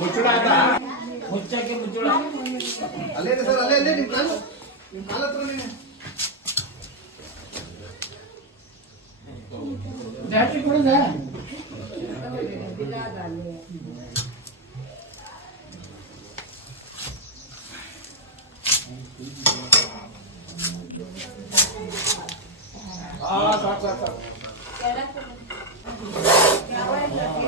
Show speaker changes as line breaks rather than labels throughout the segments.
ಮುಚ್ಚಡಾ ಅದಾ
ಮುಚ್ಚಕ್ಕೆ ಮುಚ್ಚಡಾ
ಅಲ್ಲೇ ರೀ ಸರ್ ಅಲ್ಲೇ ಅಲ್ಲೇ ನಿಮ್ಮ ಕಾಲು ನಿಮ್ಮ ಕಾಲತ್ರ ನೀನು
ದಾಟಿ ಕೊಡು ನಾ ಆ ಸಾಕು ಸಾಕು ಯಾರಕ್ಕೆ ಯಾವ ಐತೆ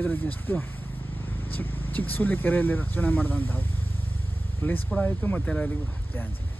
ಇದ್ರ ಜಸ್ಟು ಚಿಕ್ಕ ಚಿಕ್ಕ ಸೂಲಿ ಕೆರೆಯಲ್ಲಿ ರಕ್ಷಣೆ ಮಾಡಿದಂಥ ಪ್ಲೇಸ್ ಕೂಡ ಆಯಿತು ಮತ್ತು ಎಲ್ಲರಿಗೂ ಚಾನ್ಸಿ